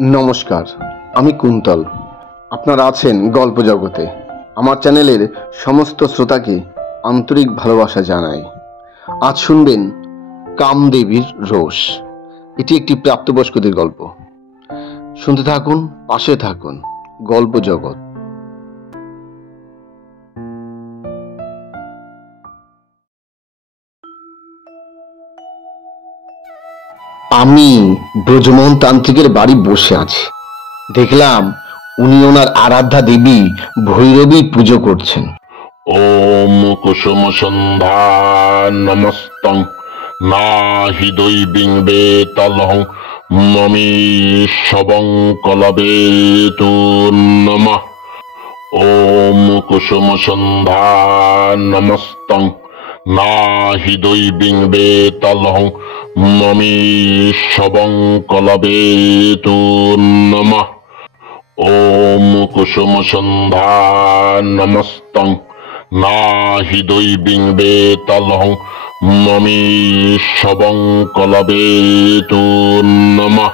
নমস্কার, আমি কুন্তল। আপনারা আছেন গল্প জগতে। আমার চ্যানেলের সমস্ত শ্রোতাকে আন্তরিক ভালোবাসা জানাই। আজ শুনবেন কামদেবীর রোষ। এটি একটি প্রাপ্তবয়স্কদের গল্প। শুনতে থাকুন, পাশে থাকুন। গল্প জগৎ। আমি ব্রজমোহন তান্ত্রিকের বাড়ি বসে আছি। দেখলাম উনি ওনার আরাধ্যা দেবী ভৈরবী পুজো করছেন। ওম কুসুম সন্ধ্যা নমস্তং নাহি দৈবিং বেতলহং মমীশবং কলবেতু নমঃ। ওম কুসুম সন্ধ্যা নমস্তং নাহি দৈবিং বেতলহং মমীশবং কলবেতু নমঃ। ওম কুসুম সন্ধ্যা নমস্তং নাহি দৈবিং বেতলহং মমীশবং কলবেতু নমঃ।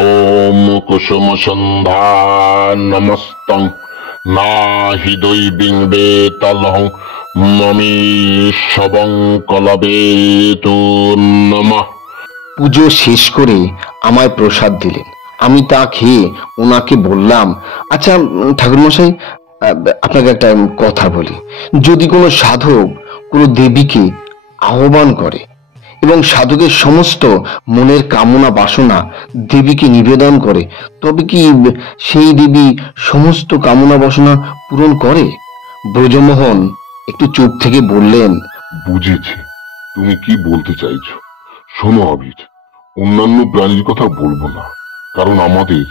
ওম কুসুম সন্ধ্যা নমস্তং নাহি দৈবিং বেতলহং মমীশবং কলবেতু নমঃ। পুজো শেষ করে আমায় প্রসাদ দিলেন। আমি তা খেয়ে ওনাকে বললাম, আচ্ছা ঠাকুরমশাই, আপনাকে একটা কথা বলি। যদি কোনো সাধক কোনো দেবীকে আহ্বান করে এবং সাধকের সমস্ত মনের কামনা বাসনা দেবীকে নিবেদন করে, তবে কি সেই দেবী সমস্ত কামনা বাসনা পূরণ করে? ব্রজমোহন একটু চুপ থেকে বললেন, বুঝেছি তুমি কি বলতে চাইছো। শোনো আবির, অন্যান্য প্রাণীর কথা বলবো না, কারণ আমাদের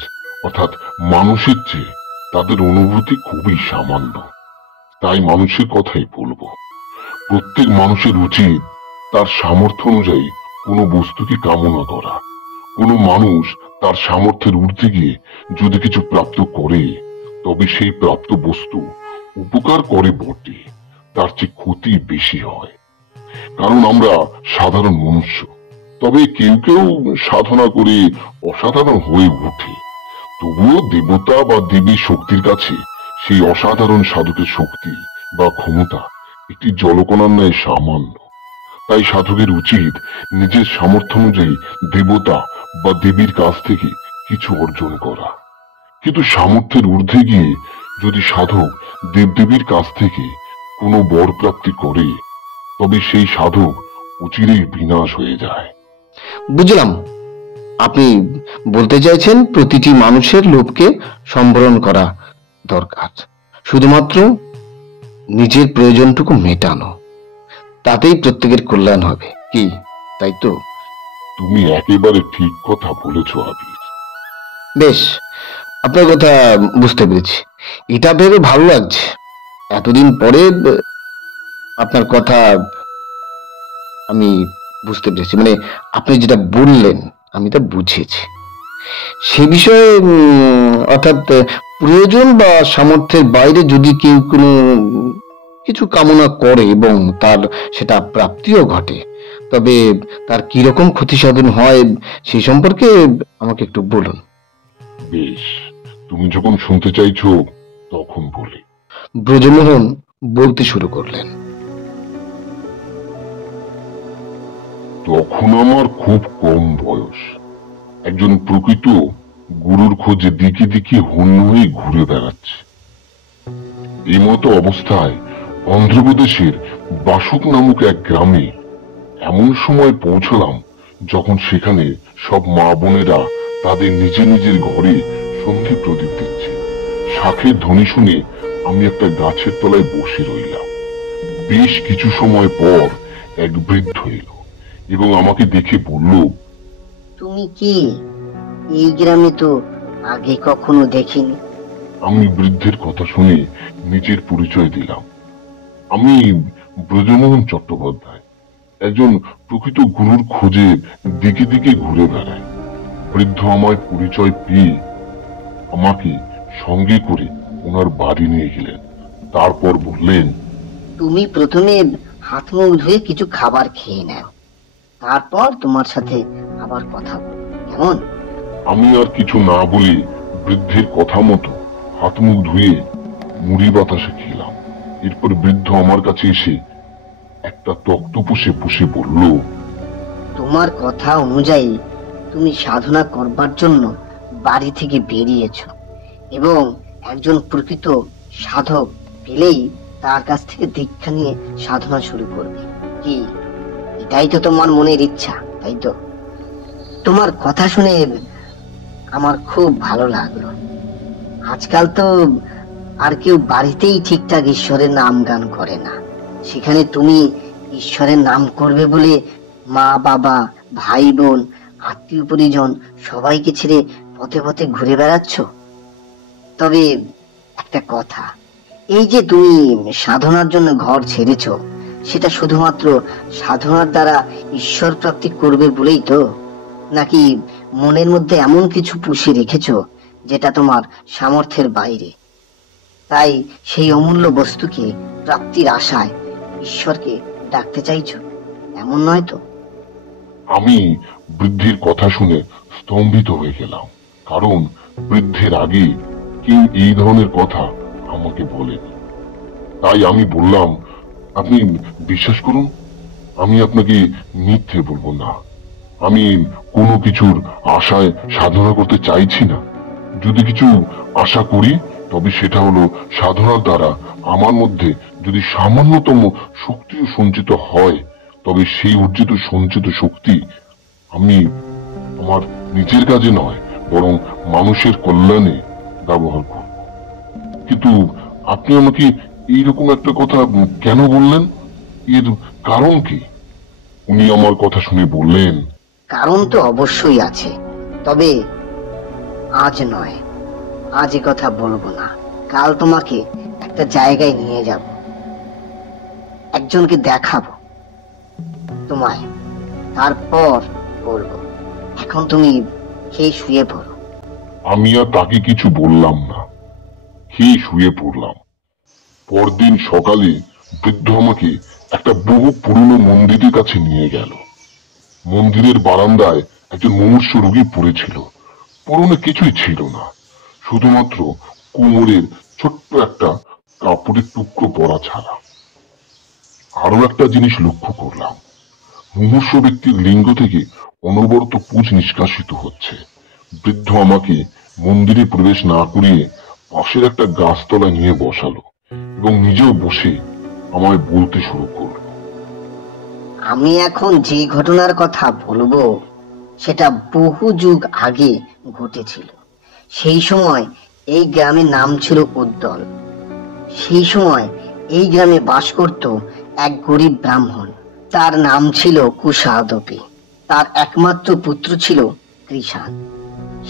অর্থাৎ মানুষের চেয়ে তাদের অনুভূতি খুবই সামান্য। তাই মানুষের কথাই বলবো। প্রত্যেক মানুষের উচিত তার সামর্থ্য অনুযায়ী কোনো বস্তুকে কামনা করা। কোনো মানুষ তার সামর্থ্যের ঊর্ধ্বে গিয়ে যদি কিছু প্রাপ্ত করে, তবে সেই প্রাপ্ত বস্তু উপকার করে বটে, তার চেয়ে ক্ষতি বেশি হয়। কারণ আমরা সাধারণ মনুষ্য, তবে কেউ কেউ সাধনা করে অসাধারণ হয়ে ওঠে। তবুও দেবতা বা দেবীর শক্তির কাছে সেই অসাধারণ সাধকের শক্তি বা ক্ষমতা একটি জলকণার ন্যায় সামান্য। তাই সাধকের উচিত নিজের সামর্থ্য অনুযায়ী দেবতা বা দেবীর কাছ থেকে কিছু অর্জন করা। কিন্তু সামর্থ্যের ঊর্ধ্বে গিয়ে যদি সাধক দেবদেবীর কাছ থেকে কোনো বর প্রাপ্তি করে, তবে সেই সাধক অচিরেই বিনাশ হয়ে যায়। বুঝলাম, আপনি বলতে চাইছেন প্রতিটি মানুষের লোভকে সম্বরণ করা দরকার, শুধুমাত্র নিজের প্রয়োজনটুকু মেটানো, তাতেই প্রত্যেকের কল্যাণ হবে, কি তাই তো? তুমি একেবারে ঠিক কথা বলেছ আবির। বেশ, আপনার কথা বুঝতে পেরেছি। এটা ভেবে ভালো লাগছে। এতদিন পরে আপনার কথা আমি বুঝতে পেরেছি, মানে আপনি যেটা বললেন আমি তা বুঝেছি। সে বিষয়ে অর্থাৎ প্রয়োজন বা সামর্থ্যের বাইরে যদি কেউ কোনো কিছু কামনা করে এবং তার সেটা প্রাপ্তিও ঘটে, তবে তার কিরকম ক্ষতি সাধন হয় সেই সম্পর্কে আমাকে একটু বলুন। বেশ, তুমি যখন শুনতে চাইছো তখন বলি। ব্রজমোহন বলতে শুরু করলেন, তখন আমার খুব কম বয়স। একজন প্রকৃত গুরুর খোঁজে দিকে দিকে হন্য হয়ে ঘুরে বেড়াচ্ছে। এই মতো অবস্থায় অন্ধ্রপ্রদেশের বাসুক নামক এক গ্রামে এমন সময় পৌঁছলাম যখন সেখানে সব মা বোনেরা তাদের নিজের নিজের ঘরে সন্ধি প্রদীপ দিচ্ছে। শাঁখের ধ্বনি শুনে আমি একটা গাছের তলায় বসে রইলাম। বেশ কিছু সময় পর এক বৃদ্ধ এলো এবং আমাকে দেখে বলল, তুমি কি? এই গ্রামে তো আগে কখনো দেখিনি। আমি বৃদ্ধের কথা শুনে নিজের পরিচয় দিলাম। আমি ব্রজমোহন চট্টোপাধ্যায়, একজন প্রকৃত গুরুর খোঁজে দিকে দিকে ঘুরে বেড়ায়। বৃদ্ধ আমায় পরিচয় পেয়ে আমাকে সঙ্গে করে ওনার বাড়ি নিয়ে গেলেন। তারপর বললেন, তুমি প্রথমে হাত মুখ ধুয়ে কিছু খাবার খেয়ে নাও, তারপর তোমার সাথে আবার কথা বলবো, কেমন? আমি আর কিছু না বলে বৃদ্ধের কথা মতো হাত মুখ ধুয়ে মুড়ি বাতাসে খেলাম। এরপর বৃদ্ধ আমার কাছে এসে একটা তক্তপোষে বসে বলল, তোমার কথা অনুযায়ী তুমি সাধনা করবার জন্য বাড়ি থেকে বেরিয়েছ এবং একজন প্রকৃত সাধক পেলেই তার কাছ থেকে দীক্ষা নিয়ে সাধনা শুরু করবে। কি এটাই তো তোমার মনের ইচ্ছা, তাই তো? তোমার কথা শুনে আমার খুব ভালো লাগলো। আজকাল তো আর কেউ বাড়িতেই ঠিকঠাক ঈশ্বরের নাম গান করে না, সেখানে তুমি ঈশ্বরের নাম করবে বলে মা বাবা ভাই বোন আত্মীয় পরিজন সবাইকে ছেড়ে পথে পথে ঘুরে বেড়াচ্ছ। তবে একটা কথা, এই যে তুমি সাধনার জন্য ঘর ছেড়েছ, সেটা শুধুমাত্র সাধনার দ্বারা ঈশ্বর প্রাপ্তি করবে বলেই তো, নাকি মনের মধ্যে এমন কিছু পুষে রেখেছ যেটা তোমার সামর্থ্যের বাইরে, তাই সেই অমূল্য বস্তুকে প্রাপ্তির আশায় ঈশ্বরকে ডাকতে চাইছো, এমন নয় তো? আমি বৃদ্ধের কথা শুনে স্তম্ভিত হয়ে গেলাম, কারণ বৃদ্ধের আগে কেউ এই ধরনের কথা আমাকে বলেনি। তাই আমি বললাম, আপনি বিশ্বাস করুন, আমি আপনাকে মিথ্যে বলবো না। আমি কোনো কিছুর আশায় সাধনা করতে চাইছি না। যদি কিছু আশা করি তবে সেটা হলো সাধনার দ্বারা আমার মধ্যে যদি সামান্যতম শক্তিও সঞ্চিত হয়, তবে সেই অর্জিত সঞ্চিত শক্তি আমি আমার নিজের কাজে নয় বরং মানুষের কল্যাণে ব্যবহার করব। কিন্তু আপনি আমাকে এইরকম একটা কথা কেন বললেন? এর কারণ কি? উনি আমার কথা শুনে বললেন, কারণ তো অবশ্যই আছে, তবে আজ নয়, আজ এ কথা বলবো না। কাল তোমাকে একটা জায়গায় নিয়ে যাব, একজনকে দেখাবো তোমায়, তারপর বলবো। এখন তুমি খেয়ে শুয়ে পড়ো। আমি আর তাকে কিছু বললাম না, খেয়ে শুয়ে পড়লাম। পরদিন সকালে বৃদ্ধ আমাকে একটা বহু পুরনো মন্দিরের কাছে নিয়ে গেল। মন্দিরের বারান্দায় একজন মুমূর্ষু রোগী পড়েছিল। পরনে কিছুই ছিল না, শুধুমাত্র কোমরের ছোট্ট একটা কাপড়ের টুকরো পরা ছাড়া। আরো একটা জিনিস লক্ষ্য করলাম, মুমূর্ষু ব্যক্তির লিঙ্গ থেকে অনবরত পুঁজ নিষ্কাশিত হচ্ছে। বৃদ্ধ আমাকে মন্দিরে প্রবেশ না করিয়ে পাশের একটা গাছতলায় নিয়ে বসালো এবং নিজেও বসে আমায় বলতে শুরু করলো। আমি এখন যে ঘটনার কথা বলবো সেটা বহু যুগ আগে ঘটেছিল। সেই সময় এই গ্রামের নাম ছিল উদ্দল। সেই সময় এই গ্রামে বাস করত এক গরিব ব্রাহ্মণ, তার নাম ছিল কুশাদপি। তার একমাত্র পুত্র ছিল কৃষাণ।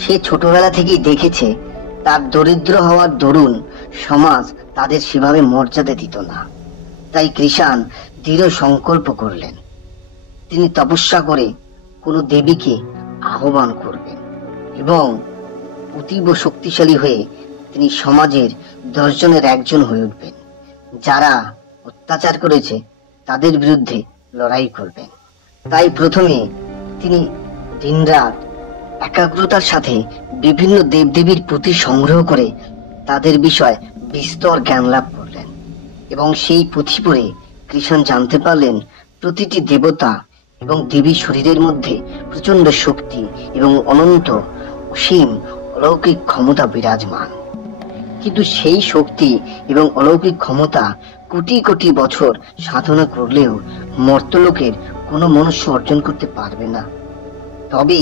সে ছোটবেলা থেকেই দেখেছে তার দরিদ্র হওয়ার দরুন সমাজ তাদের সেভাবে মর্যাদা দিত না। তাই কৃষাণ দৃঢ় সংকল্প করলেন, তিনি তপস্যা করে কোনো দেবীকে আহ্বান করবেন এবং অতীব শক্তিশালী হয়ে তিনি সমাজের 10 জনের একজন হয়ে উঠবেন। যারা অত্যাচার করেছে তাদের বিরুদ্ধে লড়াই করবেন। তাই প্রথমে তিনি দিনরাত একাগ্রতার সাথে বিভিন্ন দেবদেবীর পুঁথি সংগ্রহ করে তাদের বিষয়ে বিস্তর জ্ঞান লাভ করলেন এবং সেই পুঁথি পড়ে কৃষাণ জানতে পারলেন প্রতিটি দেবতা এবং দেবী শরীরের মধ্যে প্রচন্ড শক্তি এবং অনন্ত অসীম অলৌকিক ক্ষমতা বিরাজমান। কিন্তু সেই শক্তি এবং অলৌকিক ক্ষমতা কোটি কোটি বছর সাধনা করলেও মর্তলোকের কোনো মনুষ্য অর্জন করতে পারবে না। তবে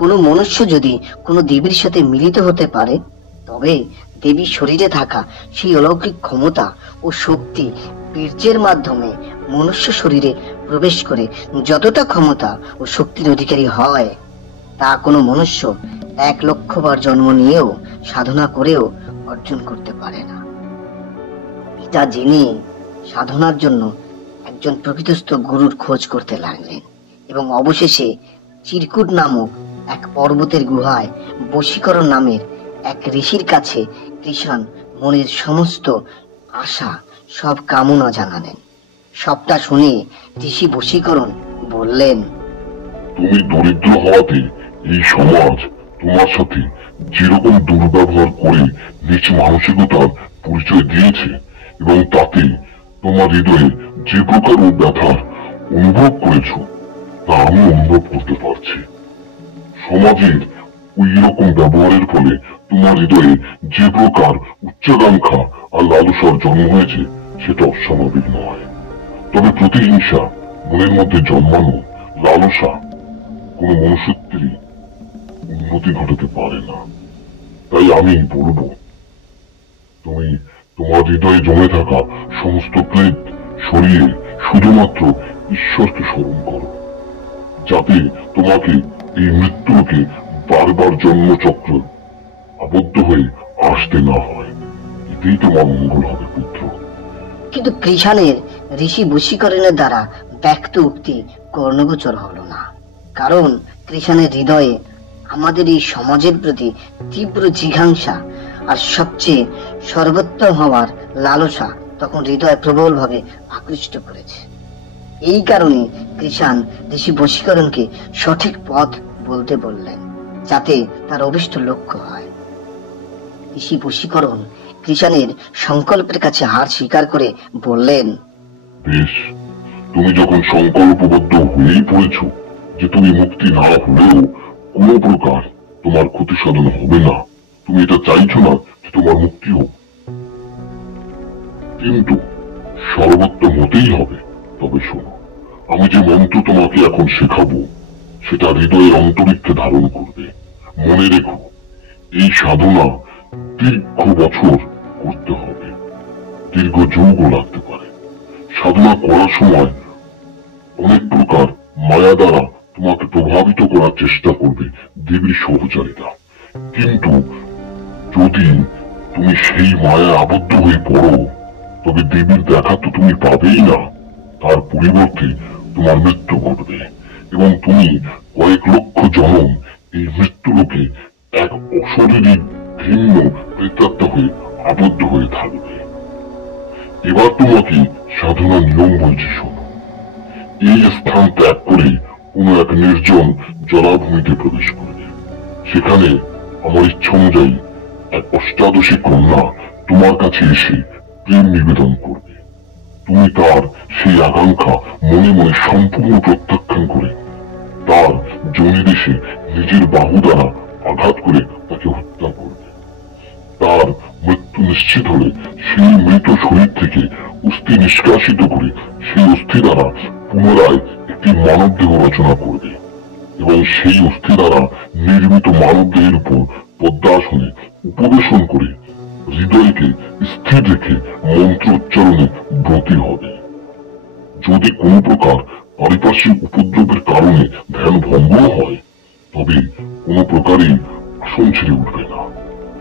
কোনো মনুষ্য যদি কোনো দেবীর সাথে মিলিত হতে পারে, তবে দেবীর শরীরে থাকা সেই অলৌকিক ক্ষমতা ও শক্তি বীর্যের মাধ্যমে মনুষ্য শরীরে প্রবেশ করে যতটা ক্ষমতা ও শক্তির অধিকারী হয়, তা কোনো মনুষ্য 1,00,000 বার জন্ম নিয়েও সাধনা করেও অর্জন করতে পারে না। এটা জেনে সাধনার জন্য একজন প্রকৃতস্থ গুরুর খোঁজ করতে লাগলেন এবং অবশেষে চিরকুট নামক এক পর্বতের গুহায় বশীকরণ নামের এক ঋষির কাছে কৃষাণ মনের সমস্ত আশা সব কামনা জানালেন। সবটা শুনে ঋষি বশীকরণ বললেন, তুমি দরিদ্র হওয়াতে এই সমাজ তোমার সাথে যেরকম দুর্ব্যবহার করে নিজ মানসিকতার পরিচয় দিয়েছে এবং তাতে তোমার হৃদয়ে যে প্রকার ও ব্যথার অনুভব করেছ তা আমি অনুভব করতে পারছি। সমাজের ওই রকম ব্যবহারের ফলে তোমার হৃদয়ে যে প্রকার উচ্চাকাঙ্ক্ষা আর লালসার জন্ম হয়েছে সেটা অস্বাভাবিক নয়। তবে প্রতিহিংসা, মনের মধ্যে জন্মানো লালসা কোনো মনুষ্যত্বেরই উন্নতি ঘটাতে পারে না। তাই আমি বলবো, তুমি তোমার হৃদয়ে জমে থাকা সমস্ত ক্লেদ সরিয়ে শুধুমাত্র ঈশ্বরকে স্মরণ করো, যাতে তোমাকে এই মৃত্যুকে বারবার জন্মচক্র আবদ্ধ হয়ে আসতে না হয়। এতেই তোমার মঙ্গল হবে পুত্র। কিন্তু কৃষাণের ঋষি বশীকরণের দ্বারা ব্যক্ত উক্তি কর্ণগোচর হলো না। কারণ কৃষাণের হৃদয়ে আমাদের এই সমাজের প্রতি তীব্র জিঘাংসা আর সবচেয়ে সর্বোত্তম হওয়ার লালসা তখন হৃদয় প্রবলভাবে আকৃষ্ট করেছে। এই কারণে কৃষাণ ঋষি বশীকরণকে সঠিক পথ বলতে বললেন, যাতে তার অভিষ্ট লক্ষ্য হয়। ঋষি বশীকরণ কৃষাণের সংকল্পের কাছে হার স্বীকার করে বললেন, বেশ, তুমি যখন সংকল্পবদ্ধ হয়েই পড়েছ যে তুমি মুক্তি না হলেও কোনো প্রকার তোমার ক্ষতি সাধন হবে না, তুমি এটা চাইছো না যে তোমার মুক্তি হোক, কিন্তু সর্বোত্তম হতেই হবে। তবে শোনো, আমি যে মন্ত্র তোমাকে এখন শেখাবো সেটা হৃদয়ের অন্তরিক্ষে ধারণ করবে। মনে রেখো, এই সাধনা দীর্ঘ বছর করতে হবে, দীর্ঘ যুগও লাগতে পারে। সাধনা করার সময় অনেক প্রকার মায়া দ্বারা তোমাকে প্রভাবিত করার চেষ্টা করবে দেবীর সহচারীরা, কিন্তু যদি তুমি সেই মায়ায় আবদ্ধ হয়ে পড়ো তবে দেবীর দেখা তো তুমি পাবেই না, তার পরিবর্তে তোমার মৃত্যু ঘটবে এবং তুমি কয়েক লক্ষ জনম এই মৃত্যুলোকে এক অশরীরী ভিন্ন প্রেতাত্মা হয়ে আবদ্ধ হয়ে থাকবে। এবার তোমাকে সাধনা নিয়ম বলছি, শোনো। এই স্থান ত্যাগ করে কোনো এক নির্জন জলাভূমিতে প্রবেশ করবে। সেখানে আমার ইচ্ছা অনুযায়ী এক অষ্টাদশী কন্যা তোমার কাছে এসে প্রেম নিবেদন করবে। তুমি তার সেই আকাঙ্ক্ষা মনে মনে সম্পূর্ণ প্রত্যাখ্যান করে তার জনিদেশে নিজের বাহু দ্বারা আঘাত করে তাকে হত্যা করবে। তার মৃত্যু নিশ্চিত হলে সেই মৃত শরীর থেকে অস্থি নিষ্কাশিত করে সেই অস্থি দ্বারা পুনরায় একটি মানব দেহ রচনা করবে এবং সেই অস্থি দ্বারা নির্মিত মানব দেহের উপর পদ্মাসনে উপবেশন করে হৃদয়কে স্থির রেখে মন্ত্র উচ্চারণে ব্রতী হবে। যদি কোনো প্রকার পারিপার্শ্বিক উপদ্রবের কারণে ধ্যান ভঙ্গ হয় তবে কোনো প্রকারই আসন ছেড়ে উঠবে না,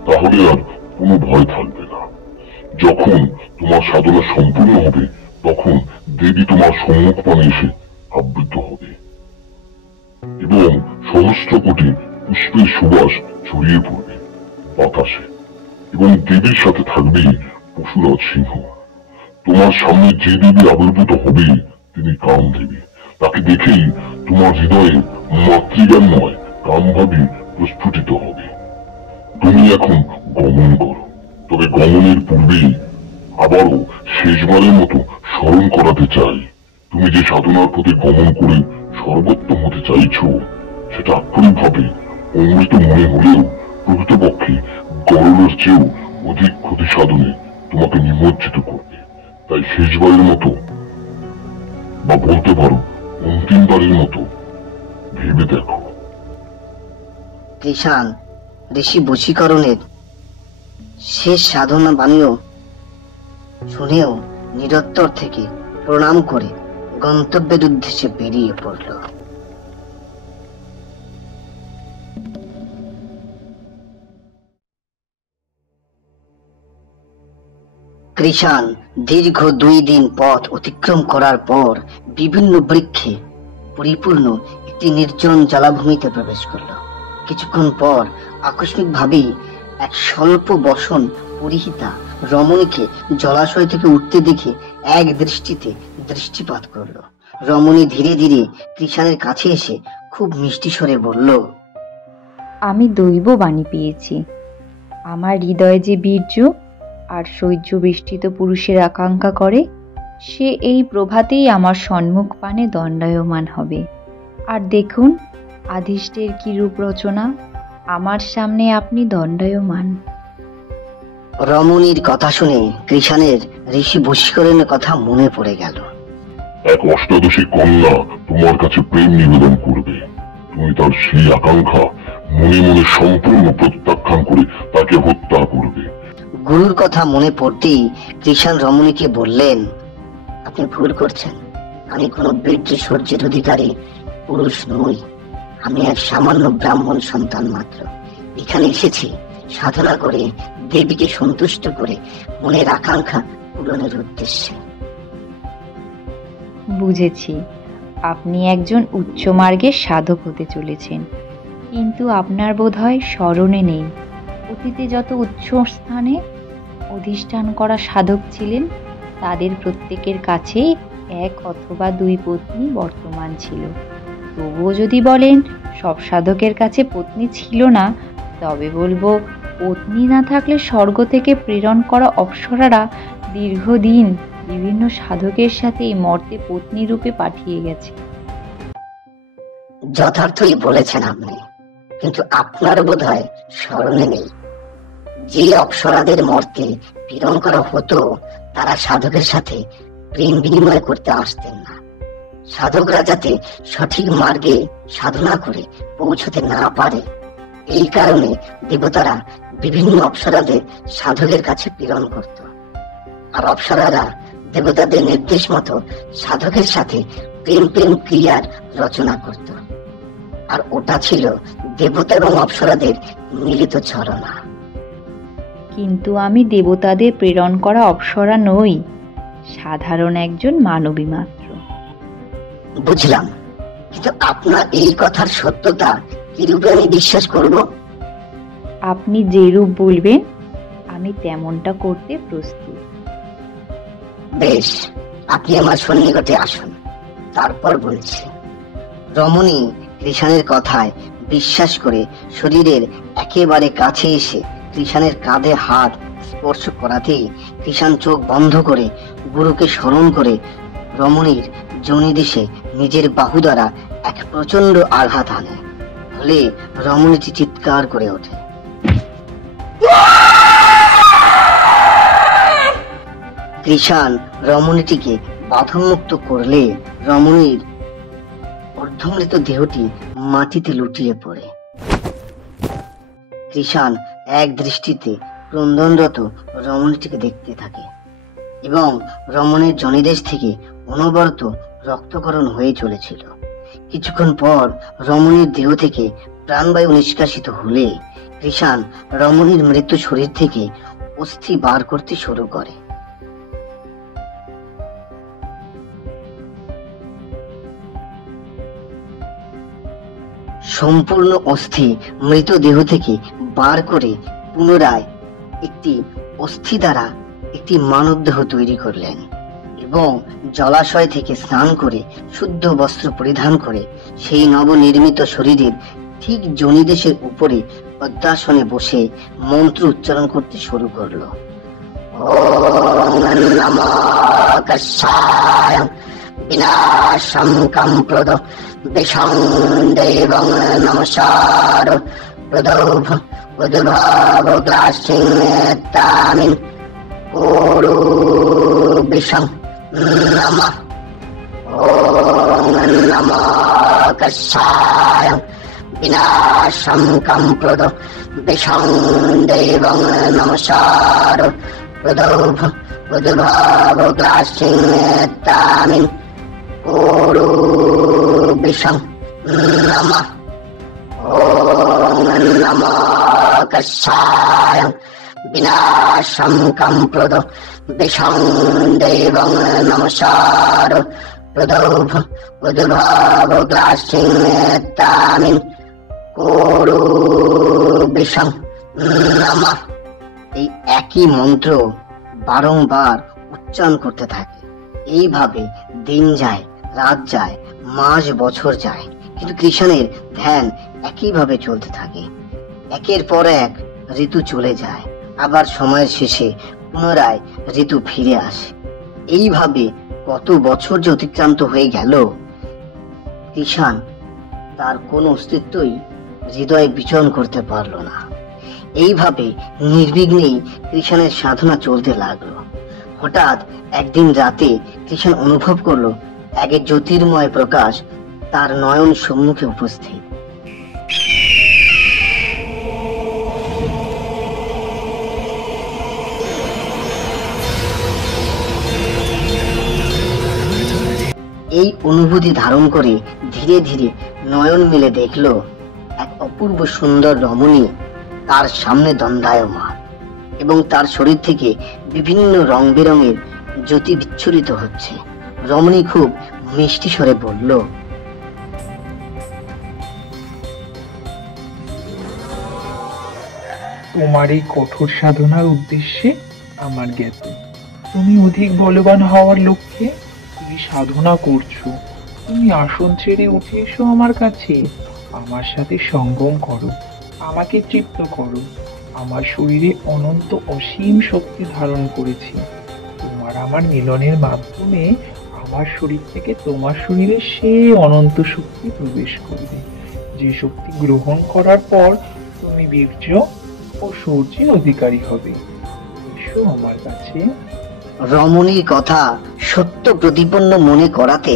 তাহলে আর কোনো ভয় থাকবে না। যখন তোমার সাধনা সম্পূর্ণ হবে তখন দেবী তোমার সম্মুখ পানে এসে আবৃত হবে এবং সহস্র কোটি পুষ্পের সুবাস ছড়িয়ে পড়বে বাতাসে এবং দেবীর সাথে থাকবে পশুরাজ সিংহ। তোমার সামনে যে দেবী আবির্ভূত হবে তিনি কাম দেবী। তাকে দেখেই তোমার হৃদয়ে মাতৃজ্ঞান নয় কামভাবে প্রস্ফুটিত হবে। তুমি এখন গমন করো, তবে গমনের পূর্বে আবারও শেষবারের মতো স্মরণ করাতে চাই, তুমি যে সাধনার পথে গমন করে সর্বোত্তম হতে চাইছ সেটা আক্ষরিকভাবে অমৃত মনে হলেও প্রকৃতপক্ষে গরলের চেয়েও অধিক ক্ষতি সাধনে তোমাকে নিমজ্জিত করবে। তাই শেষবারের মতো বা বলতে পারো অন্তিমবারের মতো ভেবে দেখো। কৃষাণ ঋষি বশীকরণের শেষ সাধনা বাণীও শুনেও নিরত্তর থেকে প্রণাম করে গন্তব্যের উদ্দেশ্যে বেরিয়ে পড়ল। কৃষাণ দীর্ঘ 2 দিন পথ অতিক্রম করার পর বিভিন্ন বৃক্ষে পরিপূর্ণ একটি নির্জন জলাভূমিতে প্রবেশ করল। কিছুক্ষণ পর আকস্মিক ভাবেই এক স্বল্প বসন পরিহিতা রমণীকে জলাশয় থেকে উঠতে দেখে এক দৃষ্টিতে দৃষ্টিপাত করল। রমণী ধীরে ধীরে কৃষাণের কাছে এসে খুব মিষ্টি স্বরে বলল, আমি দৈব বাণী পেয়েছি। আমার হৃদয়ে যে বীর্য আর সহ্য বেষ্টিত পুরুষের আকাঙ্ক্ষা করে, সে এই প্রভাতেই আমার সম্মুখ পানে দণ্ডায়মান হবে। আর দেখুন আদিষ্টের কি রূপ রচনা, আমার সামনে আপনি দণ্ডায়মান। রমণীর কথা শুনে কৃষাণের ঋষি বশীকরণের কথা মনে পড়ে গেল। এক অষ্টাদশী কন্যা তোমার কাছে প্রেম নিবেদন করবে। তুমি তার সেই আকাঙ্ক্ষা মনে মনে সম্পূর্ণ প্রত্যাখ্যান করে তাকে হত্যা করবে। গুরুর কথা মনে পড়তেই কৃষাণ রমণীকে বললেন, আপনি ভুল করছেন। আমি কোনো বীর্য সূর্যের অধিকারী পুরুষ নই। আমি এক সামান্য ব্রাহ্মণ সন্তান মাত্র। এখানে এসেছি সাধনা করে দেবীকে সন্তুষ্ট করে মনের আকাঙ্ক্ষা পূরণের উদ্দেশ্যে। বুঝেছি, আপনি একজন উচ্চ মার্গের সাধক হতে চলেছেন, কিন্তু আপনার বোধহয় স্মরণে নেই অতীতে যত উচ্চ স্থানে অধিষ্ঠান করা সাধক ছিলেন, তাদের প্রত্যেকের কাছেই এক অথবা দুই পত্নী বর্তমান ছিল। তবুও যদি বলেন সব সাধকের কাছে পত্নী ছিল না, তবে বলবো পত্নী না থাকলে স্বর্গ থেকে প্রেরণ করা অপ্সরারা দীর্ঘদিন বিভিন্ন সাধকের সাথে এই মর্তে পত্নী রূপে পাঠিয়ে গেছে। যথার্থই বলেছেন আপনি, কিন্তু আপনার বোধহয় স্মরণে নেই। যে অপ্সরাদের মর্তে প্রেরণ করা হতো, তারা সাধকের সাথে প্রেম বিনিময় করতে আসতেন না। সাধকরা যাতে সঠিক মার্গে সাধনা করে পৌঁছতে না পারে, এই কারণে দেবতারা বিভিন্ন অপ্সরাদের সাধকের কাছে প্রেরণ করত। আর অপ্সরারা দেবতাদের নির্দেশ মতো সাধকের সাথে প্রেম প্রেম ক্রিয়ার রচনা করত। আর ওটা ছিল দেবতা এবং অপ্সরাদের মিলিত ছলনা। কিন্তু আমি দেবতাদের প্রেরণ করা অপ্সরা নই, সাধারণ একজন মানবী মাত্র। বুঝলাম, কিন্তু আপনার এই কথার সত্যতা কিরূপে আমি বিশ্বাস করব? আপনি যে রূপ বলবেন আমি তেমনটা করতে প্রস্তুত। বেশ, আপনি আমার সন্নিকটে আসুন, তারপর বলছি। রমণী কৃষাণের কথায় বিশ্বাস করে শরীরের একেবারে কাছে এসে কৃষাণের কাঁধে হাত স্পর্শ করাতেই কৃষাণ চোখ বন্ধ করে গুরুকে স্মরণ করে রমণীর যোনিদেশে নিজের বাহু দ্বারা এক প্রচন্ড আঘাত আনে। ফলে রমণীটি চিৎকার করে ওঠে। কৃষাণ রমণীটিকে বাঁধনমুক্ত করলে রমণীর অর্ধমৃত দেহটি মাটিতে লুটিয়ে পড়ে। কৃষাণ এক দৃষ্টিতে ক্রন্দনরত রমণীটিকে দেখতে থাকে এবং রমণীর জনিদেশ থেকে অনবরত রক্তকরণ হয়ে চলেছিল। কিছুক্ষণ পর রমণীর দেহ থেকে প্রাণবায়ু নিষ্কাশিত হলে কৃষাণ রমণীর মৃত্যু শরীর থেকে অস্থি বার করতে শুরু করে। সম্পূর্ণ অস্থি মৃতদেহ থেকে বার করে পুনরায় একটি অস্থি দ্বারা একটি মানব দেহ তৈরি করলেন এবং জলাশয় থেকে স্নান করে শুদ্ধ বস্ত্র পরিধান করে সেই নবনির্মিত শরীরের ঠিক যোনিদেশের উপরে পদ্মাসনে বসে মন্ত্র উচ্চারণ করতে শুরু করলো। ওম নমো কৃষ্ণায় বিনাশং কম্প্রদ বিশং দেবং নমস্কার প্রদৌভ উদ্ভাব গ্লাসিং তামিন কোরু বিশং নমঃ। ওম নমো কৃষ্ণায় বিনাশং কম্প্রদ বিশং দেবং নমস্কার প্রদৌভ উদ্ভাব গ্লাসিং তামিন কোরু বিশং নমঃ। ওম নমো কৃষ্ণায় বিনাশং কম্প্রদ বিশং দেবং নমস্কার প্রদৌভ উদ্ভাব গ্লাসিং তামিন কোরু বিশং নমঃ। এই একই মন্ত্র বারংবার উচ্চারণ করতে থাকে। এইভাবে দিন যায়, রাত যায়, মাস বছর যায়, কিন্তু কৃষাণের ধ্যান একইভাবে চলতে থাকে। একের পর এক ঋতু চলে যায়, আবার সময়ের শেষে পুনরায় ঋতু ফিরে আসে। এইভাবে কত বছর যে অতিক্রান্ত হয়ে গেল, কৃষাণ তার কোনো অস্তিত্বই হৃদয়ে বিচরণ করতে পারল না। এইভাবে নির্বিঘ্নেই কৃষাণের সাধনা চলতে লাগলো। হঠাৎ একদিন রাতে কৃষাণ অনুভব করলো এক জ্যোতির্ময় প্রকাশ তার নয়ন সম্মুখে উপস্থিত। এই অনুভূতি ধারণ করে ধীরে ধীরে নয়ন মেলে দেখলো এক অপূর্ব সুন্দর রমণী তার সামনে দণ্ডায়মান, এবং তার শরীর থেকে বিভিন্ন রং বেরঙের জ্যোতি বিচ্ছুরিত হচ্ছে। রমণী খুব মিষ্টি স্বরে বলল, তোমার এই কঠোর সাধনার উদ্দেশ্যে আমার জ্ঞাত। তুমি অধিক বলবান হওয়ার লক্ষ্যে তুমি সাধনা করছো। তুমি আসন ছেড়ে উঠে এসো আমার কাছে, আমার সাথে সঙ্গম করো, আমাকে তৃপ্ত করো। আমার শরীরে অনন্ত অসীম শক্তি ধারণ করেছি। তোমার আমার মিলনের মাধ্যমে আমার শরীর থেকে তোমার শরীরে সে অনন্ত শক্তি প্রবেশ করবে, যে শক্তি গ্রহণ করার পর তুমি বীর্য ও শৌর্যের অধিকারী হবে। এসো আমার কাছে। রমণীর কথা সত্য প্রতিপন্ন মনে করাতে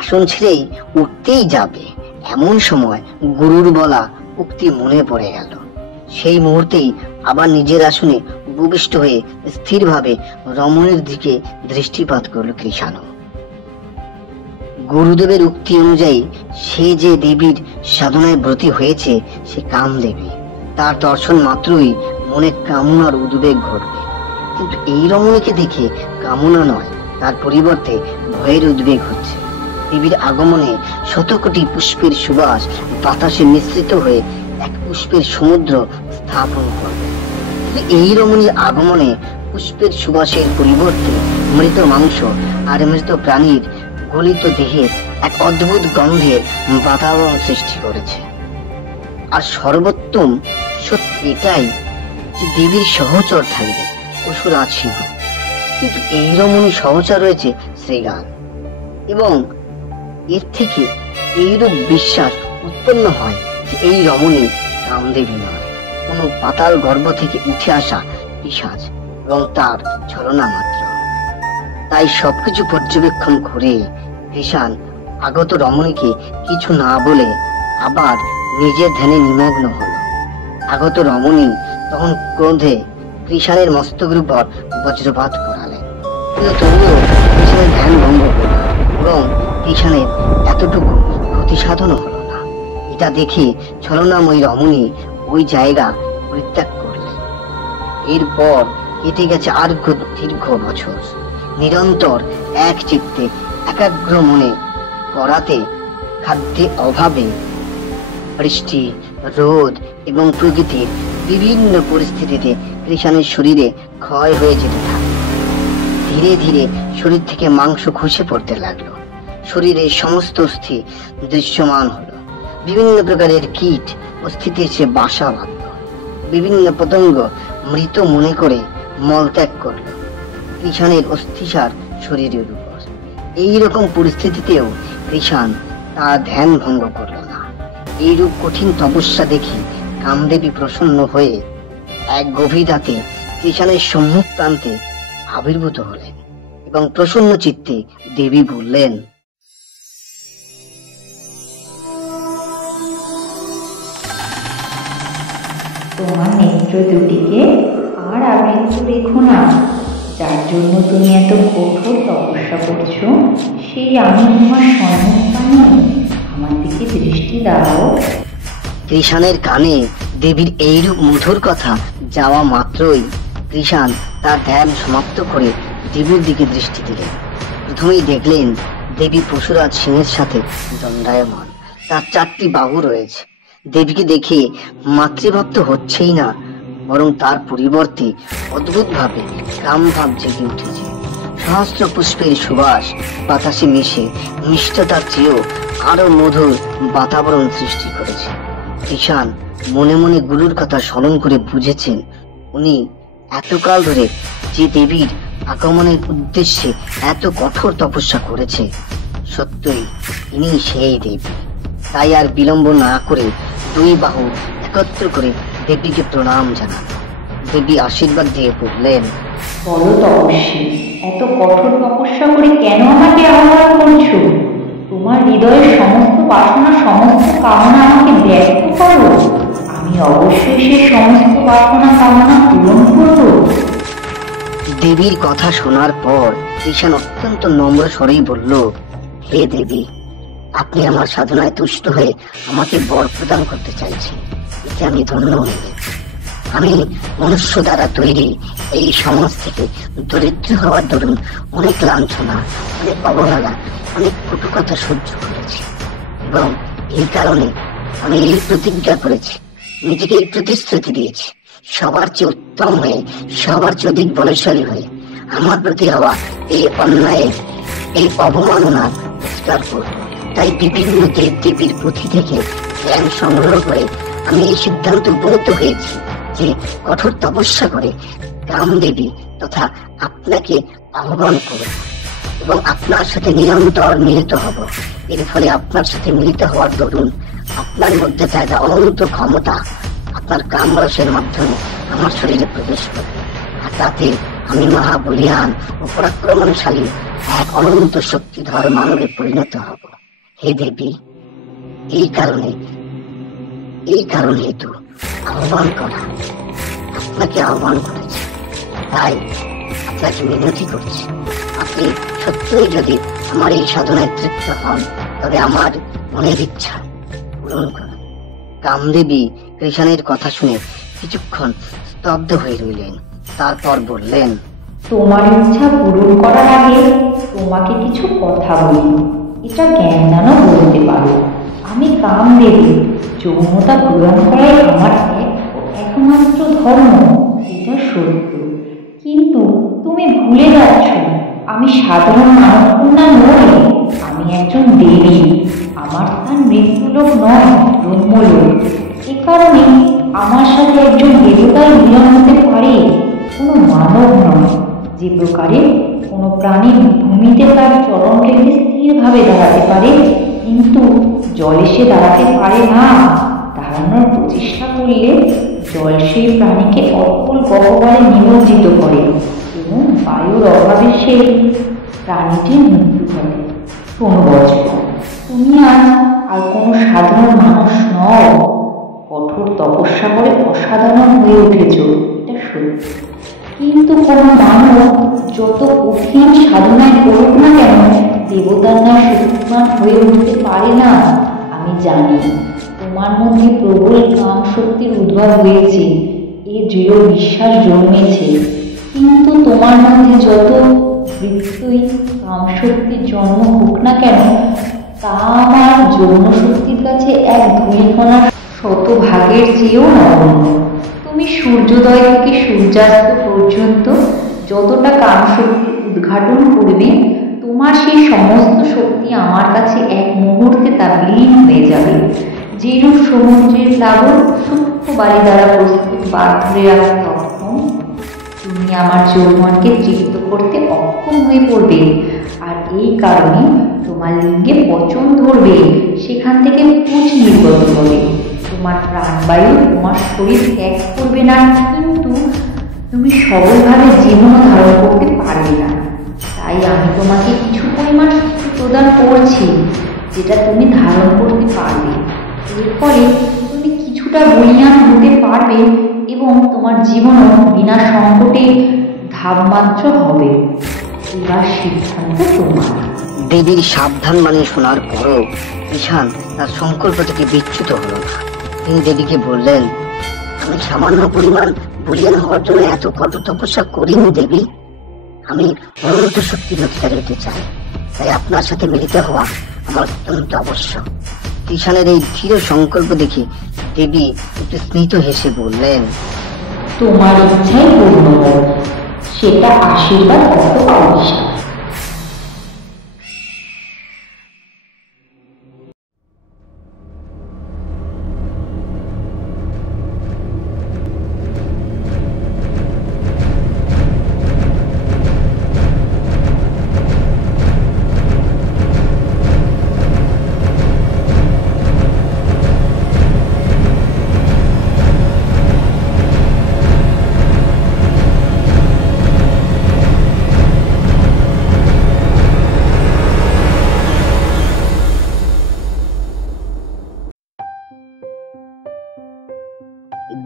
আসন ছেড়েই উঠতেই যাবে, এমন সময় গুরুর বলা উক্তি মনে পড়ে গেল। সেই মুহূর্তেই আবার নিজের আসনে উপবিষ্ট হয়ে স্থিরভাবে রমণীর দিকে দৃষ্টিপাত করল কৃষাণ। গুরুদেবের উক্তি অনুযায়ী সে যে দেবীর সাধনায় ব্রতী হয়েছে সে কামদেবী। তার দর্শন মাত্রই মনে কামনার উদ্বেগ ঘটবে, কিন্তু এই রমণীকে দেখে কামনা নয়, তার পরিবর্তে ভয়ের উদ্বেগ হচ্ছে। দেবীর আগমনে শতকোটি পুষ্পের সুবাস বাতাসে মিশ্রিত হয়ে এক পুষ্পের সমুদ্র স্থাপন করবে। এই রমণীর আগমনে পুষ্পের সুবাসের পরিবর্তে মৃত মাংস আর মৃত প্রাণীর গলিত দেহের এক অদ্ভুত গন্ধের বাতাবরণ সৃষ্টি করেছে। আর সর্বোত্তম সত্যি এটাই যে দেবীর সহচর থাকবে অসুরাজ সিংহ, কিন্তু এই রমণী সহচর রয়েছে শ্রীগান। এবং এর থেকে এইরূপ বিশ্বাস উৎপন্ন হয় যে এই রমণী কামদেবী নয়, কোনো পাতাল গর্ভ থেকে উঠে আসা পিশাচ এবং তার ছলনা মাত্র। তাই সবকিছু পর্যবেক্ষণ করে কৃষাণ আগত রমণীকে কিছু না বলে আবার নিজের ধ্যানে নিমগ্ন হল। আগত রমণী তখন ক্রোধে কৃষাণের মস্তকের উপর বজ্রপাত করালেন, কিন্তু তবুও কৃষাণের ধ্যান ভঙ্গ হল এবং কৃষাণের এতটুকু ক্ষতি সাধন হলো না। এটা দেখে ছলনাময়ী রমণী ওই জায়গা পরিত্যাগ করলেন। এরপর কেটে গেছে আর দীর্ঘ বছর। নিরন্তর এক চিত্তে একাগ্র মনে করাতে খাদ্যের অভাবে বৃষ্টি, রোদ এবং প্রকৃতির বিভিন্ন পরিস্থিতিতে কৃষাণের শরীরে ক্ষয় হয়ে যেতে থাকে। ধীরে ধীরে শরীর থেকে মাংস খসে পড়তে লাগলো, শরীরের সমস্ত অস্থি দৃশ্যমান হলো। বিভিন্ন প্রকারের কীট অস্থিতে সে বাসা বাঁধল, বিভিন্ন পতঙ্গ মৃত মনে করে মলত্যাগ করল কৃষাণের অস্থিসার শরীরের উপর। এইরকম পরিস্থিতিতেও কৃষাণ তার ধ্যান ভঙ্গ করল না। এইরূপ কঠিন তপস্যা দেখে কামদেবী প্রসন্ন হয়ে এক গভীর রাতে কৃষাণের সম্মুখ প্রান্তে আবির্ভূত হলেন এবং প্রসন্ন চিত্তে দেবী বললেন, তোমার নেত্র দুটিকে আর আবৃত রেখো না, যার জন্য তুমি এত কঠোর তপস্যা করছো সেই আমি তোমার সন্মুখপানে, আমার দিকে দৃষ্টি দাও। কৃষাণের কানে দেবীর এইরূপ মধুর কথা যাওয়া মাত্রই কৃষাণ তার ধ্যান সমাপ্ত করে দেবীর দিকে দৃষ্টি দিলেন। প্রথমেই দেখলেন দেবী পশুরাজ সিংহের সাথে দণ্ডায়মান, তার 4টি বাহু রয়েছে। দেবীকে দেখে মাতৃভাব তো হচ্ছেই না, বরং তার পরিবর্তে অদ্ভুতভাবে কামভাব জেগে উঠেছে। সহস্র পুষ্পের সুবাস বাতাসে মিশে মিষ্টতার চেয়েও আরো মধুর বাতাবরণ সৃষ্টি করেছে। কৃষাণ মনে মনে গুরুর কথা স্মরণ করে বুঝেছেন উনি এতকাল ধরে যে দেবীর আগমনের উদ্দেশ্যে এত কঠোর তপস্যা করেছে, সত্যই ইনি সেই দেবী। তাই আর বিলম্ব না করে দুই বাহু একত্র করে দেবীকে প্রণাম জানান। দেবী আশীর্বাদ দিয়ে বললেন, বলো তপস্বী, এত কঠোর তপস্যা করে কেন আমাকে আহ্বান করছো? তোমার হৃদয়ের সমস্ত বাসনা, সমস্ত কামনা আমাকে ব্যক্ত করো। আমি অবশ্যই সেই সমস্ত বাসনা কামনা পূরণ করব। দেবীর কথা শোনার পর ঈশান অত্যন্ত নম্র স্বরেই বলল, হে দেবী, আপনি আমার সাধনায় তুষ্ট হয়ে আমাকে বর প্রদান করতে চাইছেন, এতে আমি ধন্য হয়ে। আমি মনুষ্য দ্বারা তৈরি এই সমাজ থেকে দরিদ্র হওয়ার দরুন অনেক লাঞ্ছনা, অনেক অবহেলা, অনেক কটু কথা সহ্য করেছি, এবং এই কারণে আমি এই প্রতিজ্ঞা করেছি, নিজেকে এই প্রতিশ্রুতি দিয়েছি, সবার চেয়ে উত্তম হয়ে, সবার চেয়ে অধিক বলশালী হয়ে আমার প্রতি হওয়া এই অন্যায়ের, এই অবমাননার প্রতিকার করব। তাই বিভিন্ন দেব দেবীর পুঁথি থেকে জ্ঞান সংগ্রহ করে আমি এই সিদ্ধান্ত উপনীত হয়েছি যে কঠোর তপস্যা করে কামদেবী তথা আপনাকে আহ্বান করব এবং আপনার সাথে নিরন্তর মিলিত হব। এর ফলে আপনার সাথে মিলিত হওয়ার দরুন আপনার মধ্যে থাকা অনন্ত ক্ষমতা আপনার কামরসের মাধ্যমে আমার শরীরে প্রবেশ করবে, আর তাতে আমি মহাবলিয়ান ও পরাক্রমশালী এক অনন্ত শক্তিধর মানবে পরিণত হব। হে দেবী, এই কারণে হেতু আহ্বান করা, আপনাকে আহ্বান করেছি। তাই আপনাকে মিনতি করছি, আপনি সত্যই যদি আমার এই সাধনায় তৃপ্ত হন, তবে আমার মনের ইচ্ছা পূরণ করুন। কামদেবী কৃষাণের কথা শুনে কিছুক্ষণ স্তব্ধ হয়ে রইলেন, তারপর বললেন, তোমার ইচ্ছা পূরণ করার আগে তোমাকে কিছু কথা বলি। এটা জ্ঞান জানো বলতে পারো। আমি কামদেবী, যৌনতা পূরণ করাই আমার একমাত্র ধর্ম, এটা সত্য। কিন্তু তুমি ভুলে যাচ্ছ, আমি সাধারণ মানবকন্যা নই, আমি একজন দেবী। আমার স্থান মৃত্যুলোক নয়, ব্রহ্মলোক। এ কারণে আমার সাথে একজন দেবতার মিলন হতে পারে, কোনো মানব নয়। যে প্রকারে কোনো প্রাণী ভূমিতে তার চরণ রেখে স্থিরভাবে দাঁড়াতে পারে, কিন্তু জলে সে দাঁড়াতে পারে না। দাঁড়ানোর প্রচেষ্টা করলে জল সেই প্রাণীকে অতল গহ্বরে নিমজ্জিত করে এবং বায়ুর অভাবে সেই প্রাণীটির মৃত্যু ঘটে। শোনো বজ্র, তুমি আর কোনো সাধারণ মানুষ নও, কঠোর তপস্যা করে অসাধারণ হয়ে উঠেছ, এটা সত্য। কিন্তু কোনো মানব যত কঠিন সাধনায় করুক না কেন, দেবতার না শক্তিমান হয়ে উঠতে পারে না। আমি জানি তোমার মধ্যে প্রবল কাম শক্তির উদ্ভব হয়েছে, এ দৃঢ় বিশ্বাস জন্মেছে। কিন্তু তোমার মধ্যে যত বৃত্তই কাম শক্তির জন্ম হোক না কেন, তা আমার যৌন শক্তির কাছে এক ধূলিকণার শতভাগের চেয়েও নগণ্য। তুমি সূর্যোদয় থেকে সূর্যাস্ত পর্যন্ত যতটা কামশক্তি উদ্ঘাটন করবে, তোমার সেই সমস্ত শক্তি আমার কাছে এক মুহূর্তে তা বিলীন হয়ে যাবে। যেরূপ সমুদ্রের প্লাবন সূক্ষ্ম বালি দ্বারা প্রস্তুত বাদ ধরে রাখতে অক্ষম, তুমি আমার যৌবনকে তৃপ্ত করতে অক্ষম হয়ে পড়বে। আর এই কারণে তোমার লিঙ্গে পচন ধরবে, সেখান থেকে পুঁজ নির্গত হবে। তোমার প্রাণবায়ু তোমার শরীর ত্যাগ করবে না, কিন্তু তুমি সবলভাবে জীবন ধারণ করতে পারবে না। তাই আমি তোমাকে কিছু পরিমাণ শক্তি প্রদান করছি, যেটা তুমি ধারণ করতে পারবে। এর ফলে তুমি কিছুটা বলিয়ান হতে পারবে এবং তোমার জীবনও বিনা সংকটে ধাপমাত্র হবে। এবার সিদ্ধান্ত তোমার। দেবীর সাবধান বাণী শোনার পরও ঈশান তার সংকল্প থেকে বিচ্যুত হল না। তিনি দেবীকে বললেন, আমি সামান্য পরিমাণ বলিয়ান হওয়ার জন্য এত কঠোর তপস্যা করিনি দেবী। আমি অনন্ত শক্তির অধিকারী হতে চাই, তাই আপনার সাথে মিলিত হওয়া আমার অত্যন্ত আবশ্যক। ঈশানের এই দৃঢ় সংকল্প দেখে দেবী একটু স্মিত হেসে বললেন, তোমার ইচ্ছাই পূর্ণ হোক, সেটা আশীর্বাদ অথবা অভিশাপ।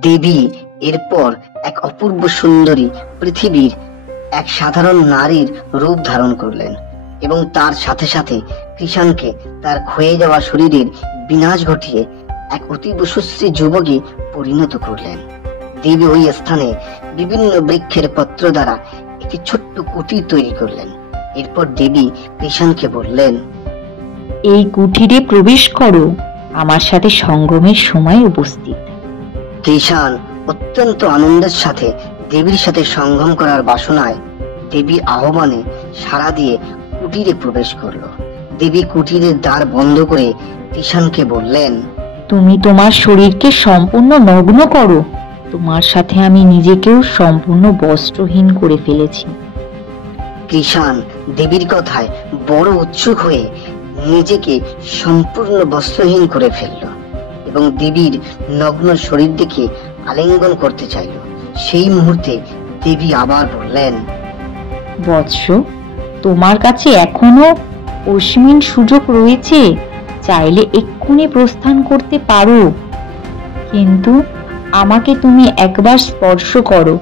দেবী এরপর এক অপূর্ব সুন্দরী পৃথিবীর এক সাধারণ নারীর রূপ ধারণ করলেন এবং তার সাথে সাথে কৃষাণকে তার ক্ষয়ে যাওয়া শরীরের বিনাশ ঘটিয়ে এক অতীব সুশ্রী যুবকে পরিণত করলেন। দেবী ওই স্থানে বিভিন্ন বৃক্ষের পত্র দ্বারা একটি ছোট্ট কুটির তৈরি করলেন। এরপর দেবী কৃষাণকে বললেন, এই কুটিরে প্রবেশ করো, আমার সাথে সঙ্গমের সময় উপস্থিত। কৃষাণ অত্যন্ত আনন্দের সাথে দেবীর সাথে সঙ্গম করার বাসনায় দেবীর আহ্বানে সাড়া দিয়ে কুটিরে প্রবেশ করলো। দেবী কুটিরের দ্বার বন্ধ করে কৃষাণকে বললেন, তুমি তোমার শরীরকে সম্পূর্ণ নগ্ন করো, তোমার সাথে আমি নিজেকেও সম্পূর্ণ বস্ত্রহীন করে ফেলেছি। কৃষাণ দেবীর কথায় বড় উৎসুক হয়ে নিজেকে সম্পূর্ণ বস্ত্রহীন করে ফেলল এবং দেবীর নগ্ন শরীর দেখে আলিঙ্গন করতে চাইল। সেই মুহূর্তে দেবী আবার বললেন, বৎস, তোমার কাছে এখনো অসীম সুযোগ রয়েছে, চাইলে এক্ষুনি প্রস্থান করতে পারো, কিন্তু আমাকে তুমি একবার স্পর্শ করো,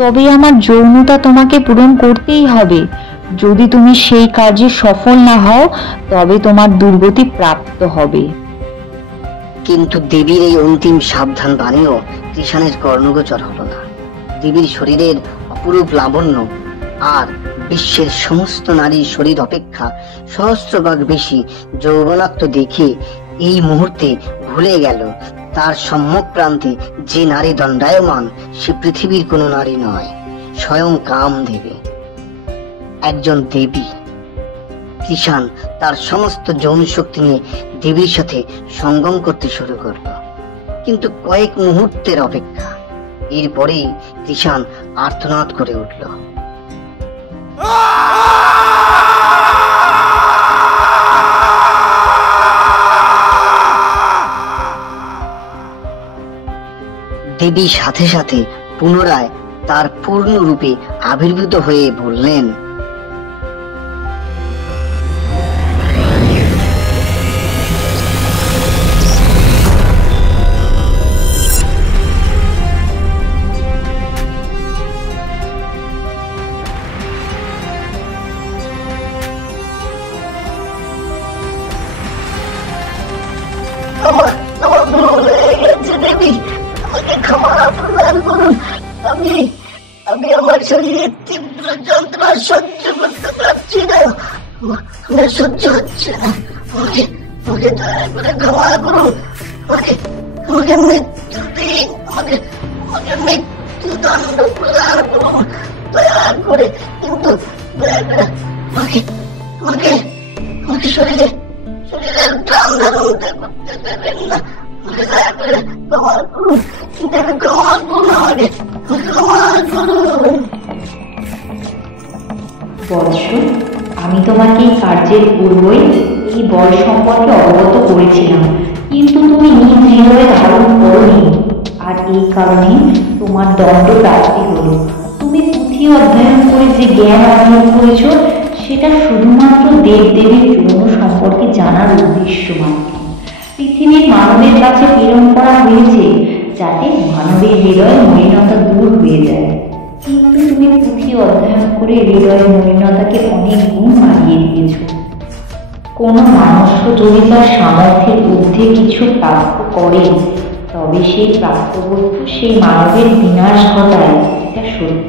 তবে আমার যৌনতা তোমাকে পূরণ করতেই হবে। যদি তুমি সেই কাজে সফল না হও তবে তোমার দুর্গতি প্রাপ্ত হবে। কিন্তু দেবীর এই অন্তিম সাবধান বাণীও কৃষাণের কর্ণগোচর হলো না। দেবীর শরীরের অপরূপ লাবণ্য আর বিশ্বের সমস্ত নারীর শরীর অপেক্ষা সহস্রভাগ বেশি যৌবনাক্ত দেখে এই মুহূর্তে ভুলে গেল তার সম্মুখ প্রান্তে যে নারী দণ্ডায়মান সে পৃথিবীর কোনো নারী নয়, স্বয়ং কামদেবী, একজন দেবী। কৃষাণ তার সমস্ত যৌন শক্তি নিয়ে দেবীর সাথে সঙ্গম করতে শুরু করলো, কিন্তু কয়েক মুহূর্তের অপেক্ষা। এরপরেই কৃষাণ আর্তনাদ করে উঠল। দেবী সাথে সাথে পুনরায় তার পূর্ণ রূপে আবির্ভূত হয়ে বললেন, আমি আমার শরীরের তীব্র যন্ত্রণা সহ্য করতে পারছি না, সহ্য হচ্ছে না। আমাকে দয়া করে ক্ষমা করুন, আমাকে মৃত্যু দিন, আমাকে মৃত্যুদণ্ড প্রদান করুন দয়া করে, কিন্তু দয়া করে আমাকে শরীরের প্রাণ ধারণ করতে দেবেন না। দয়া করে ক্ষমা করুন, ক্ষমা করুন, আমাকে ক্ষমা করুন। বৎস, আমি তোমাকে এই কার্যের পূর্বই এই বল সম্পর্কে অবগত করেছিলাম, কিন্তু তুমি নিজ হৃদয়ে ধারণ করোনি, আর এই কারণে তোমার দণ্ড প্রাপ্তি হলো। তুমি পুঁথি অধ্যয়ন করে যে জ্ঞান অর্জন করেছ সেটা শুধুমাত্র দেবদেবীর যৌন সম্পর্কে জানার উদ্দেশ্য মাত্র। পৃথিবীর মানবের কাছে প্রেরণ করা হয়েছে যাতে মানবের হৃদয়ের মলিনতা দূর হয়ে যায়, কিন্তু তুমি পুঁথি অধ্যয়ন করে হৃদয়ের মলিনতাকে অনেক গুণ বাড়িয়ে দিয়েছ। কোনো মানুষ যদি তার সামর্থ্যের ঊর্ধ্বে কিছু প্রাপ্ত করে তবে সেই প্রাপ্তবস্তু সেই মানবের বিনাশ ঘটায়, এটা সত্য।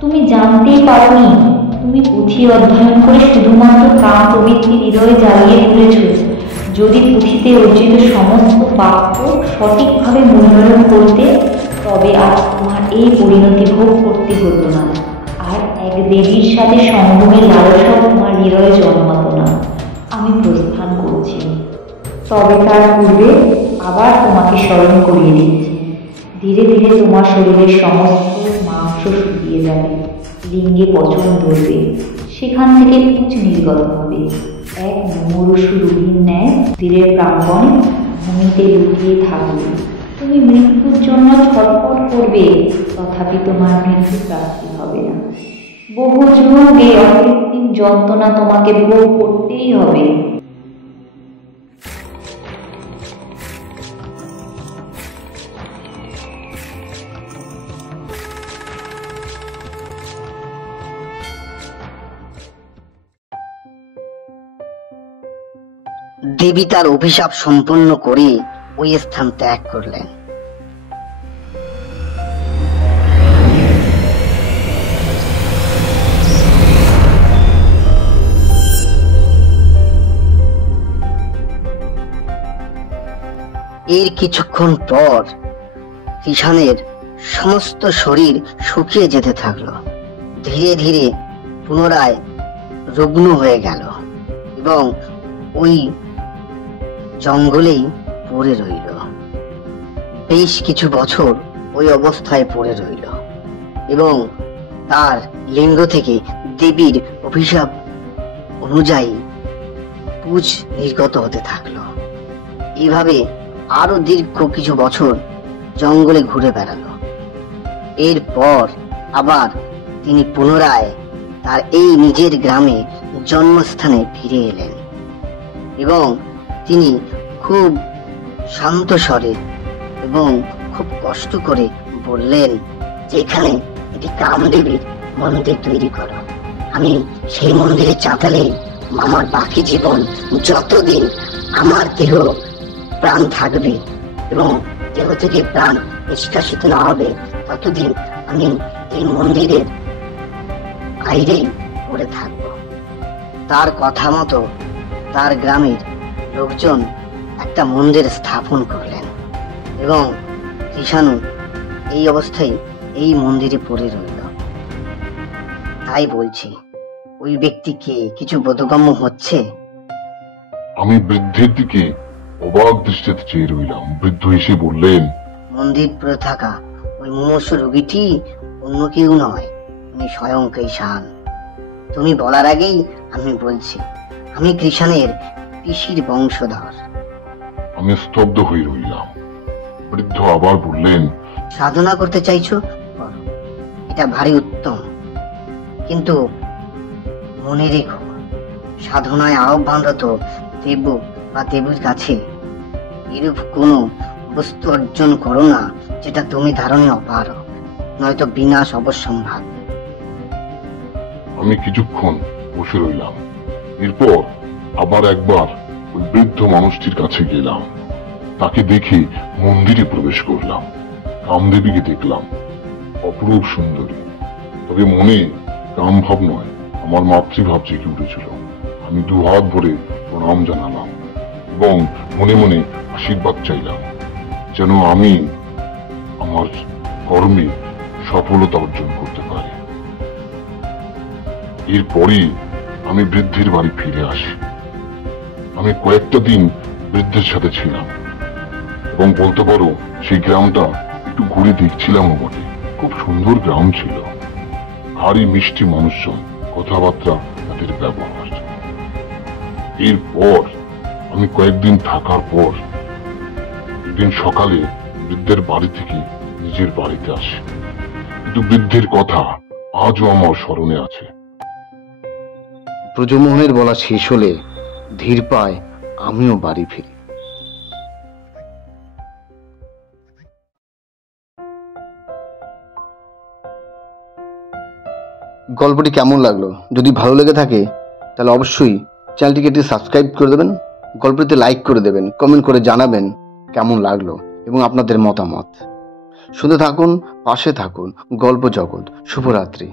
তুমি জানতেই পারোনি, তুমি পুঁথি অধ্যয়ন করে শুধুমাত্র কাম প্রবৃত্তি হৃদয়ে জ্বালিয়ে তুলেছ। যদি পুঁথিতে অর্জিত সমস্ত বাক্য সঠিকভাবে মূল্যায়ন করতে তবে আর তোমার এই পরিণতি ভোগ করতে হতো না, আর এক দেবীর সাথে সঙ্গমের লালসা তোমার হৃদয়ে জন্মাতো না। আমি প্রস্থান করছি, তবে তার পূর্বে আবার তোমাকে স্মরণ করিয়ে দিচ্ছি। ধীরে ধীরে তোমার শরীরের সমস্ত মাংস শুকিয়ে যাবে, লিঙ্গে পচন ধরবে, সেখান থেকে পুঁজ নির্গত হবে। এক মুমূর্ষু রোগীর ন্যায় তীরের প্রাঙ্গণে ভূমিতে লুকিয়ে থাকবে। তুমি মৃত্যুর জন্য ছটফট করবে, তথাপি তোমার মৃত্যু প্রাপ্তি হবে না। বহু যুগ এই অকৃত্রিম যন্ত্রণা তোমাকে ভোগ করতেই হবে। দেবী তার অভিশাপ সম্পন্ন করে ওই স্থান ত্যাগ করলেন। এর কিছুক্ষণ পর কৃষাণের সমস্ত শরীর শুকিয়ে যেতে থাকলো, ধীরে ধীরে পুনরায় রুগ্ন হয়ে গেল এবং ওই জঙ্গলেই পড়ে রইল। বেশ কিছু বছর ওই অবস্থায় পড়ে রইল এবং তার লিঙ্গ থেকে দেবীর অভিশাপ অনুযায়ী পুজ নির্গত হতে থাকলো। এইভাবে আরো দীর্ঘ কিছু বছর জঙ্গলে ঘুরে বেড়ালো। এরপর আবার তিনি পুনরায় তার এই নিজের গ্রামে জন্মস্থানে ফিরে এলেন এবং তিনি খুব শান্ত স্বরে এবং খুব কষ্ট করে বললেন, যেখানে একটি কামদেবীর মন্দির তৈরি করো। আমি সেই মন্দিরে চাতালে আমার বাকি জীবন, যতদিন আমার দেহ প্রাণ থাকবে এবং দেহ থেকে প্রাণ নিষ্কাশিত না হবে, ততদিন আমি এই মন্দিরের বাইরেই পড়ে থাকব। তার কথা মতো তার গ্রামের লোকজন একটা মন্দির স্থাপন করলেন এবং কৃষাণু এই অবস্থায় এই মন্দিরে পড়ে রইল। তাই বলছি, ওই ব্যক্তিকে কিছু বোধগম্য হচ্ছে? আমি বৃদ্ধের দিকে অবাক দৃষ্টিতে চেয়ে রইলাম। বৃদ্ধ এসে বললেন, মন্দির পড়ে থাকা ওই মুমূর্ষ রোগীটি অন্য কেউ নয়, উনি স্বয়ং কৃষাণ। তুমি বলার আগেই আমি বলছি, আমি কৃষাণের পিসির বংশধর। আমি স্তব্ধ হয়ে রইলাম। বৃদ্ধ আবার বললেন, সাধনা করতে চাইছো, করো, এটা ভারী উত্তম, কিন্তু মনে রেখো, সাধনায় আহ্বানরত দেব বা দেবীর কাছে এরূপ কোনো বস্তু অর্জন করো না যেটা তুমি ধারণে অপারগ, নয়তো বিনাশ অবশ্যম্ভাবী। আমি কিছুক্ষণ বসে রইলাম। এরপর আবার একবার ওই বৃদ্ধ মানুষটির কাছে গেলাম। তাকে দেখে মন্দিরে প্রবেশ করলাম। কামদেবীকে দেখলাম, অপরূপ সুন্দরী। তবে মনে কাম ভাব নয়, আমার মাতৃভাব জেগে উঠেছিল। আমি দুহাত ভরে প্রণাম জানালাম এবং মনে মনে আশীর্বাদ চাইলাম, যেন আমি আমার কর্মে সফলতা অর্জন করতে পারি। এরপরই আমি বৃদ্ধের বাড়ি ফিরে আসি। আমি কয়েকটা দিন বৃদ্ধের সাথে ছিলাম এবং বলতে পারো সেই গ্রামটা একটু ঘুরে দেখছিলাম বটে। খুব সুন্দর গ্রাম ছিল, ভারী মিষ্টি মানুষজন, কথাবার্তা, তাদের ব্যবহার। এরপর আমি কয়েকদিন থাকার পর একদিন সকালে বৃদ্ধের বাড়ি থেকে নিজের বাড়িতে আসি, কিন্তু বৃদ্ধের কথা আজও আমার স্মরণে আছে। ব্রজমোহনের বলা শেষ হলে ধীর পায় আমিও বাড়ি ফিরি। গল্পটি কেমন লাগলো? যদি ভালো লেগে থাকে তাহলে অবশ্যই চ্যানেলটিকে একটি সাবস্ক্রাইব করে দেবেন, গল্পটিতে লাইক করে দেবেন, কমেন্ট করে জানাবেন কেমন লাগলো এবং আপনাদের মতামত। শুনতে থাকুন, পাশে থাকুন গল্প জগৎ। শুভরাত্রি।